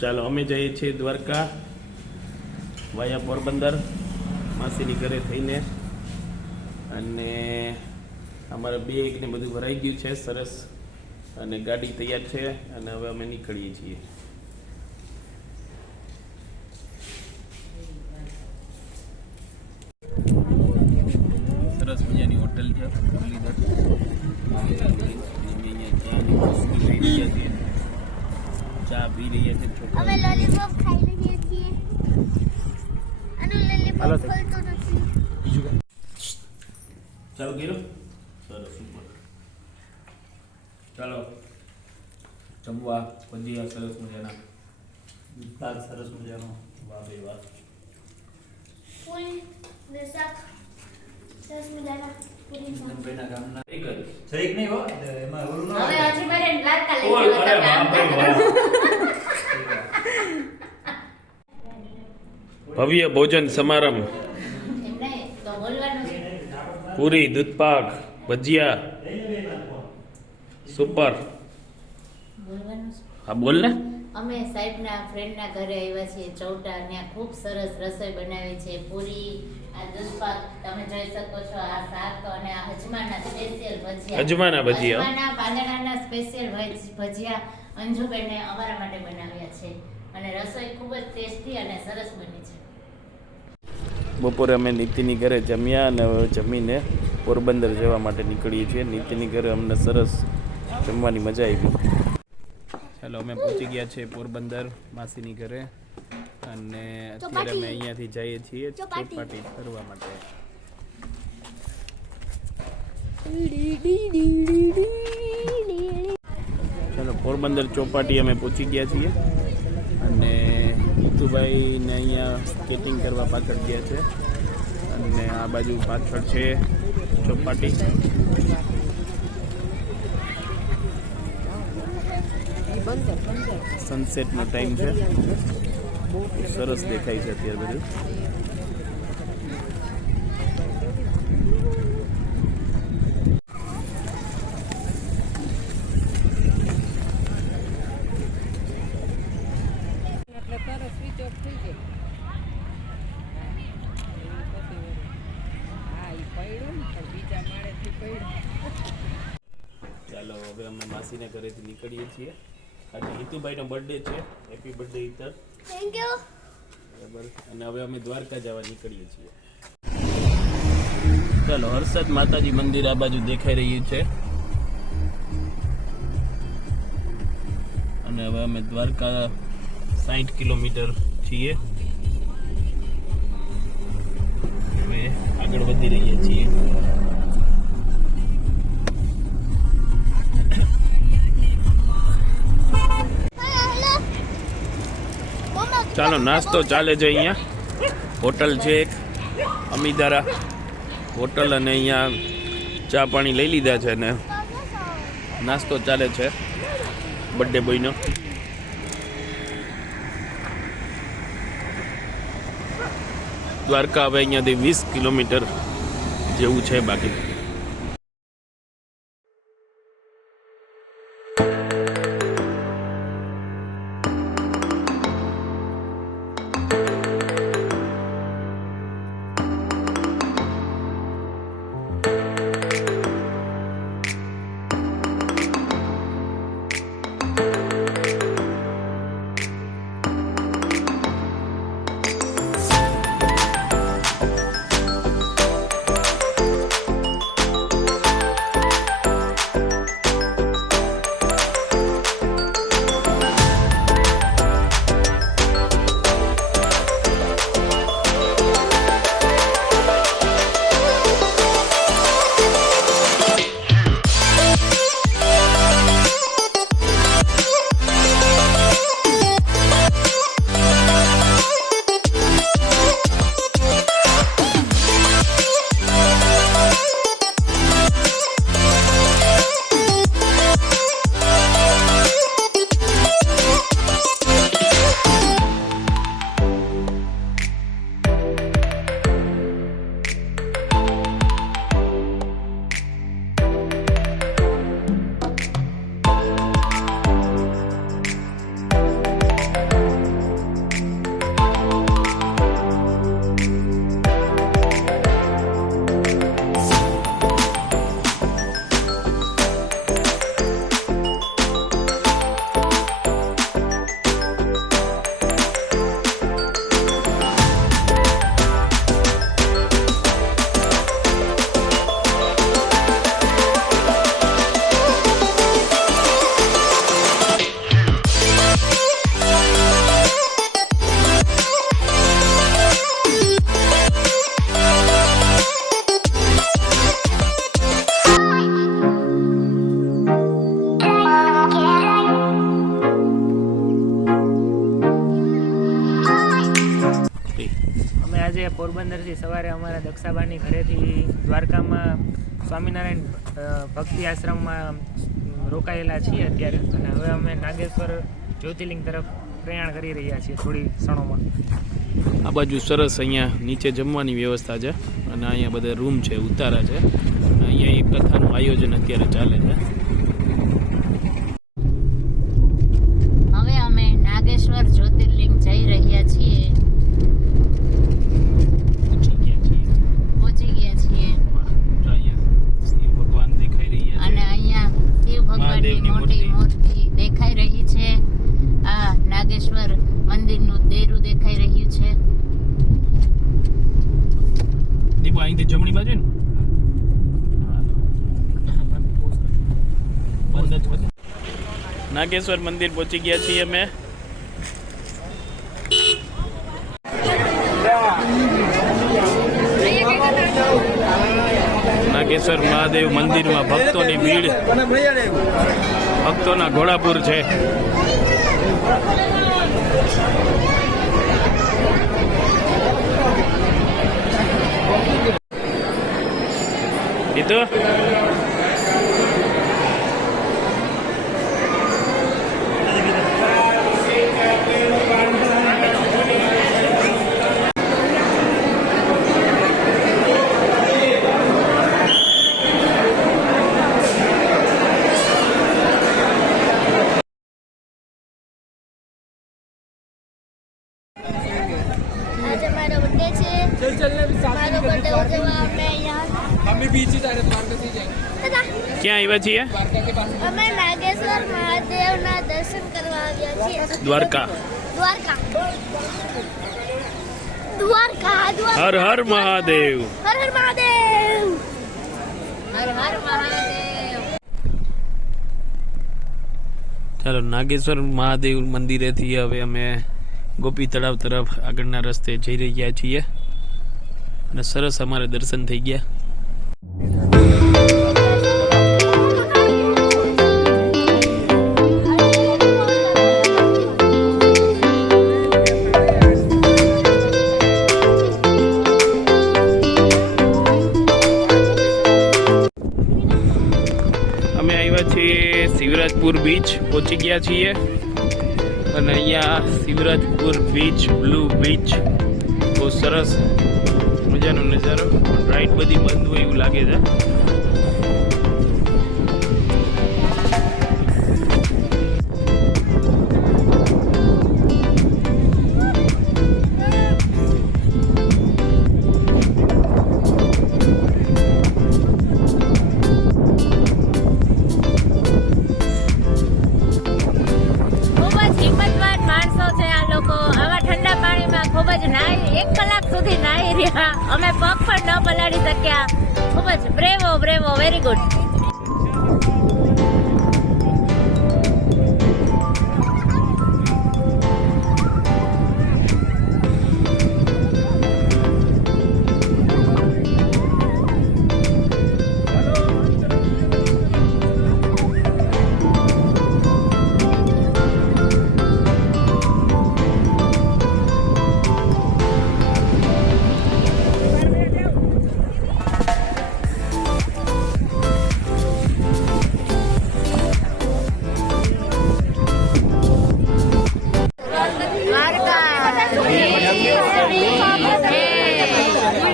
ચાલો અમે જઈએ છીએ દ્વારકા વાયા પોરબંદર માસીની ઘરે થઈને, અને અમારે બેગ ને બધું ભરાઈ ગયું છે સરસ, અને ગાડી તૈયાર છે અને હવે અમે નીકળીએ છીએ. સરસ મજાની હોટલ છે મુરલીધર. ચા પી રહ્યા છે છોકરા. અમે લોલીપોપ ખાઈ રહ્યા છીએ અને લોલીપોપ ખોલતો નથી. બીજું ચાલો ગીરો સરસ ઉપર. ચાલો જમવા ભજીયા સરસ મજાના, દાળ સરસ મજાનો. વાહ ભાઈ વાહ. પૂરી ને શાક સરસ મજાના. પૂરી શાક. ભાઈના ગામના એક જ સહીક નહીં હો એમાં ઓલું ન હવે હજી મારે દ્વારકા લઈ ઓય, જવા અરે તમે આમ બાપ રે બાપ. ભવ્ય ભોજન સમારંભ, એમ નહીં તો બોલવાનું છે. પૂરી, દૂધપાક, ભજીયા સુપર. બોલવાનું છે. હા બોલ ને. અમે સાહેબના ફ્રેન્ડના ઘરે આવ્યા છીએ ચૌટા. ત્યાં ખૂબ સરસ રસોઈ બનાવી છે. પૂરી, આ દૂધપાક તમે જોઈ શકો છો, આ શાક અને આ હજમાના સ્પેશિયલ ભજીયા. હજમાના ભજીયા. હજમાના પાંદડાના સ્પેશિયલ ભજીયા અંજુબેને અમારા માટે બનાવ્યા છે, અને રસોઈ ખૂબ જ ટેસ્ટી અને સરસ બની છે. બપોરે અમે નીતિની ઘરે જમ્યા અને હવે જમીને પોરબંદર જવા માટે નીકળીએ છીએ. નીતિની ઘરે અમને સરસ જમવાની મજા આવી. ચાલો અમે પહોંચી ગયા છીએ પોરબંદર માસીની ઘરે, અને અત્યારે અમે અહીંયાથી જઈએ છીએ ચોપાટી ફરવા માટે. ચાલો પોરબંદર ચોપાટી અમે પહોંચી ગયા છીએ, અને હિતુભાઈ ને અહીંયા સ્કેટિંગ કરવા પાછળ ગયા છે, અને આ બાજુ પાછળ છે ચોપાટી. સનસેટનો ટાઈમ છે, સરસ દેખાય છે અત્યારે બધું. ચાલો હવે અમે માસીને ઘરેથી નીકળીએ છીએ. આજે હિતુભાઈનો બર્થડે છે, હેપી બર્થડે હિતર. Thank you. બરાબર, અને હવે અમે દ્વારકા જવા નીકળીએ છીએ. ચાલો હર્ષદ માતાજી મંદિર આ બાજુ દેખાઈ રહ્યું છે, અને હવે અમે દ્વારકા 60 કિલોમીટર છીએ. હવે આગળ વધી રહીએ છીએ. ચાલો નાસ્તો ચાલે છે અહીંયા. હોટલ છે એક અમીદારા હોટલ, અને અહીંયા ચા પાણી લઈ લીધા છે ને નાસ્તો ચાલે છે બર્થડે બોયનો. દ્વારકા હવે અહીંયાથી 20 કિલોમીટર જેવું છે બાકી. આજે પોરબંદરથી સવારે અમારા દક્ષાબાની ઘરેથી દ્વારકામાં સ્વામિનારાયણ ભક્તિ આશ્રમમાં રોકાયેલા છીએ અત્યારે, અને હવે અમે નાગેશ્વર જ્યોતિર્લિંગ તરફ પ્રયાણ કરી રહ્યા છીએ થોડી ક્ષણોમાં. આ બાજુ સરસ અહીંયા નીચે જમવાની વ્યવસ્થા છે અને અહીંયા બધા રૂમ છે, ઉતારા છે. અહીંયા એક કથાનું આયોજન અત્યારે ચાલે છે. હવે અમે નાગેશ્વર જ્યોતિર્લિંગ જઈ રહ્યા છીએ. પહોંચી ગયા છીએ શિવ ભગવાન દેખાઈ રહ્યા અને અહીંયા શિવ ભગવાનની મોટી મૂર્તિ દેખાઈ રહી છે. આ નાગેશ્વર મંદિરનું દેરું દેખાઈ રહ્યું છે. દીપા અહીંથી જમણી બાજુ ને નાગેશ્વર મંદિર પહોંચી ગયા છીએ અમે. નાગેશ્વર મહાદેવ મંદિરમાં ભક્તોની ભીડ, ભક્તોના ઘોડાપુર છે. એ તો आज हमारा बर्थडे છે. મારો બर्थडे ઉજવવા અમે અહીંયા ક્યાં આવ્યા છીએ? અમે નાગેશ્વર મહાદેવના દર્શન કરવા આવ્યા છીએ. દ્વારકા. દ્વારકા દ્વારકા દ્વારકા. હર હર મહાદેવ. હર હર મહાદેવ. હર હર મહાદેવ. ચાલો, નાગેશ્વર મહાદેવ મંદિરેથી હવે અમે ગોપી તળાવ તરફ આગળના રસ્તે જઈ રહ્યા છીએ અને સરસ અમારે દર્શન થઈ ગયા. અમે આવ્યા છીએ શિવરાજપુર બીચ, પહોંચી ગયા છીએ અને અહીંયા શિવરાજપુર બીચ, બ્લુ બીચ, બહુ સરસ મજાનો નજારો. રાઈડ બધી બંધ હોય એવું લાગે છે. ખૂબ જ હિંમતવાન માણસો છે આ લોકો. આવા ઠંડા પાણીમાં ખૂબ જ 1 કલાક સુધી નાહી રહ્યા. અમે પગ પણ ન પલાળી શક્યા. ખૂબ જ બ્રેવો બ્રેવો, વેરી ગુડ.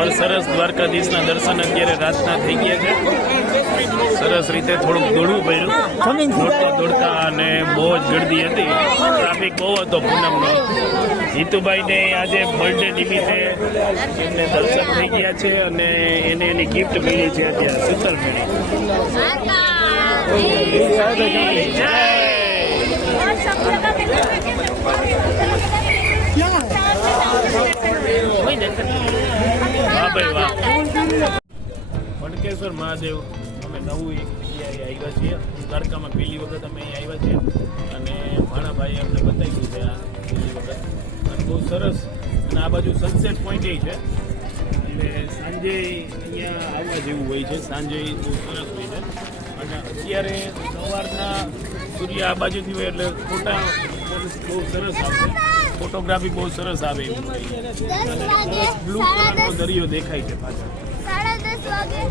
પણ સરસ દ્વારકાધીશના દર્શન અત્યારે રાતના થઈ ગયા છે. સરસ રીતે થોડુંક દોડવું પડ્યું, દોડતા દોડતા, અને બહુ જ ગીરદી હતી. ટ્રાફિક બહુ હતો પૂનમનો. જીતુભાઈને આજે બર્થડે નિમિત્તે એમને દર્શન થઈ ગયા છે અને એને એની ગિફ્ટ મળી છે અત્યારે સુતર મળી. જય. વાહ ભાઈ વાહ. મણકેશ્વર મહાદેવ અમે નવું એક જગ્યાએ આવ્યા છીએ. દ્વારકામાં પહેલી વખત અમે અહીં આવ્યા છીએ અને ભાણાભાઈએ અમને બતાવ્યું છે આ પહેલી વખત, અને બહુ સરસ. અને આ બાજુ સનસેટ પોઈન્ટ છે એટલે સાંજે અહીંયા આવવા જેવું હોય છે. સાંજે બહુ સરસ હોય છે. અને અત્યારે સવારના સૂર્ય આ બાજુથી હોય એટલે ફોટા બહુ સરસ આવશે. ફોટોગ્રાફી બહુ સરસ આવે એવું છે. 10 વાગે બ્લુ સાડા કલરનો 10 દરિયો દેખાય છે પાછળ. 10:30 વાગે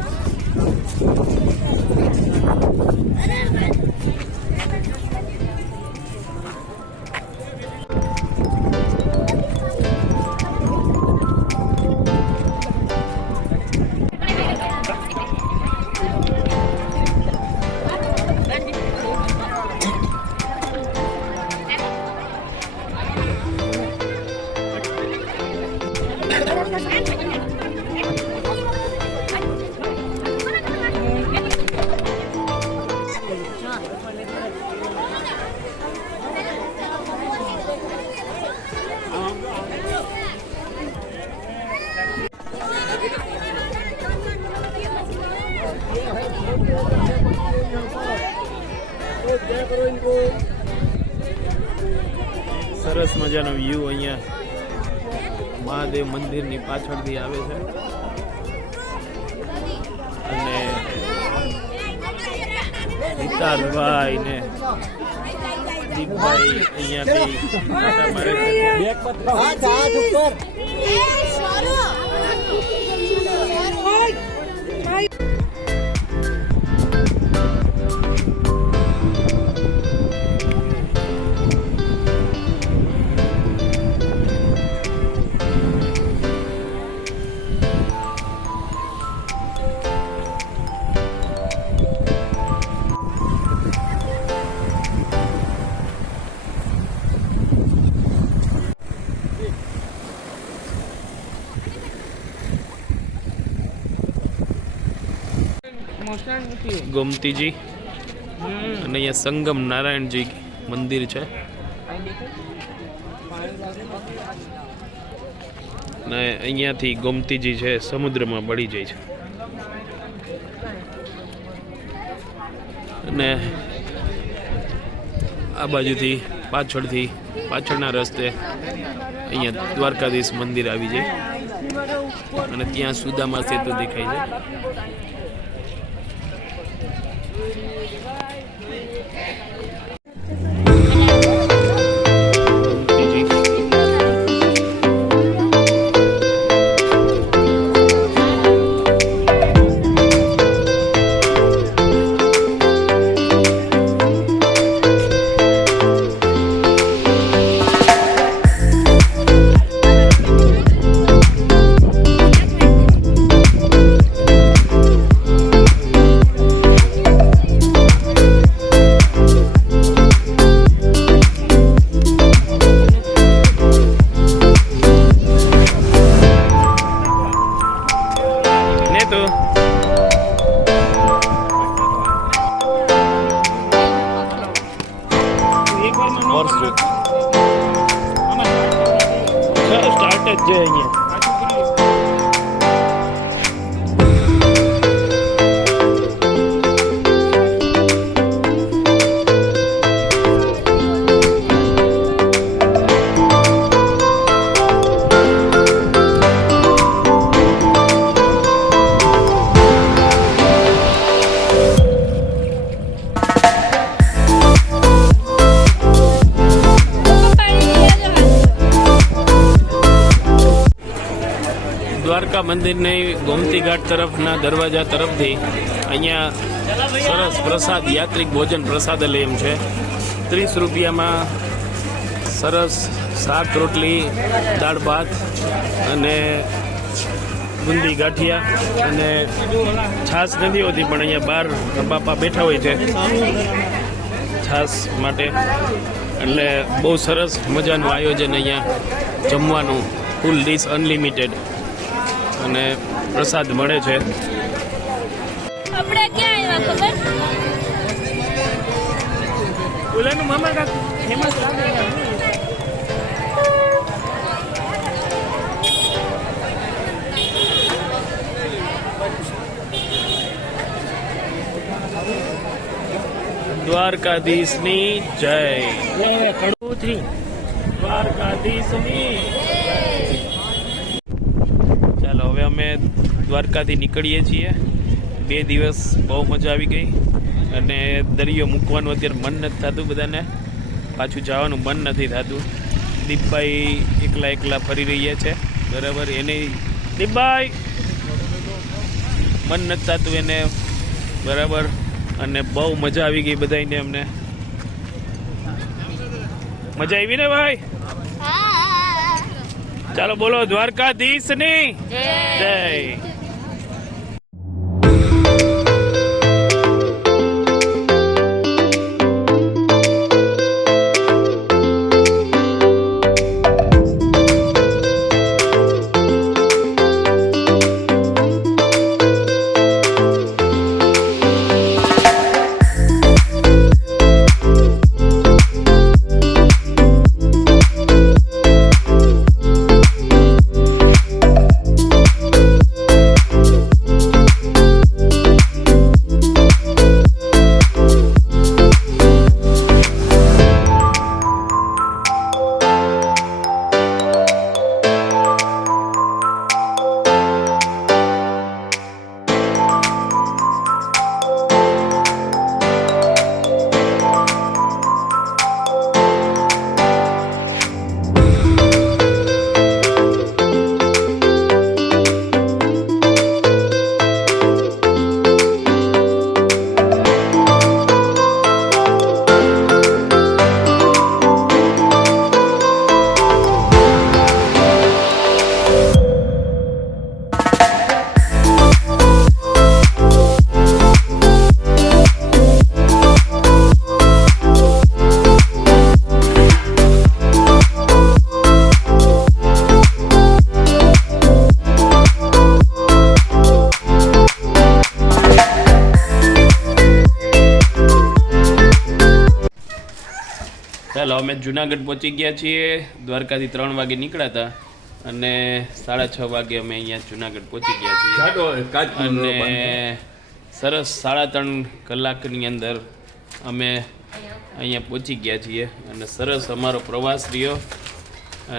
સરસ મજાનો વ્યૂ અહીંયા મહાદેવ મંદિરની પાછળથી આવે છે અને વિતારભાઈ ને દીપભાઈ અહીંયાથી આટા મારે છે. એ શોરો ગોમતીજી અને અહીંયા સંગમ નારાયણજી મંદિર છે અને અહીંયાથી ગોમતીજી છે સમુદ્રમાં પડી જાય છે અને આ બાજુથી પાછળના રસ્તે અહીંયા દ્વારકાધીશ મંદિર આવી જાય અને ત્યાં સુદામા સેતુ દેખાય છે. સ્ટાર્ટ જ છે અહીંયા. દ્વારકા મંદિરની ગોમતી ઘાટ તરફના દરવાજા તરફથી અહીંયા સરસ પ્રસાદ યાત્રિક ભોજન પ્રસાદાલય એમ છે. 30 રૂપિયામાં સરસ શાક રોટલી દાળ ભાત અને બુંદી ગાંઠિયા અને છાશ નથી હોતી પણ અહીંયા બહાર બાપા બેઠા હોય છે છાશ માટે. એટલે બહુ સરસ મજાનું આયોજન અહીંયા જમવાનું ફૂલ ડીશ અનલિમિટેડ અને પ્રસાદ મળે છે. આપણે ક્યાં આવ્યા ખબર? ઓલાનું મામા કાક ફેમસ લાગે દ્વારકાધીશની જય. 1 2 3 દ્વારકાધીશની ચાલો હવે અમે દ્વારકાથી નીકળીએ છીએ. 2 દિવસ બહુ મજા આવી ગઈ અને દરિયો મૂકવાનું અત્યારે મન નથી થતું, બધાને પાછું જવાનું મન નથી થતું. દીપભાઈ એકલા ફરી રહ્યા છે બરાબર. એને દીપભાઈ મન નથી થતું એને બરાબર. અને બહુ મજા આવી ગઈ બધાને. અમને મજા આવી ને ભાઈ? હા. ચાલો બોલો દ્વારકાધીશની જય. ચાલો અમે જુનાગઢ પહોંચી ગયા છીએ. દ્વારકાથી 3 વાગે નીકળ્યા હતા અને 6:30 વાગે અમે અહીંયા જુનાગઢ પહોંચી ગયા છીએ. અને સરસ 3.5 કલાકની અંદર અમે અહીંયા પહોંચી ગયા છીએ. અને સરસ અમારો પ્રવાસ રહ્યો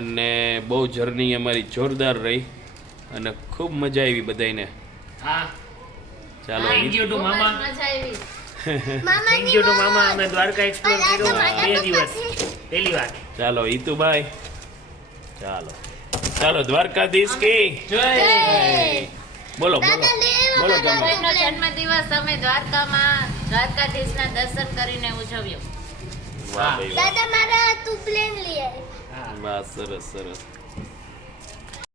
અને બહુ જર્ની અમારી જોરદાર રહી અને ખૂબ મજા આવી બધાને. હા, ચાલો થેન્ક યુ ટુ મામા. મજા આવી. થેન્ક યુ ટુ મામા. અમે દ્વારકા એક્સપ્લોર કર્યો 2 દિવસ પહેલી વાર. ચાલો ઈતુભાઈ, ચાલો દ્વારકાધીશ કી જય. બોલો બોલો તમે. એમનો જન્મદિવસ અમે દ્વારકામાં દ્વારકાધીશના દર્શન કરીને ઉજવ્યો. વાહ ભાઈ વાહ. દાદા મારા તું પ્લેન લઈ આય. વાહ સરસ સરસ.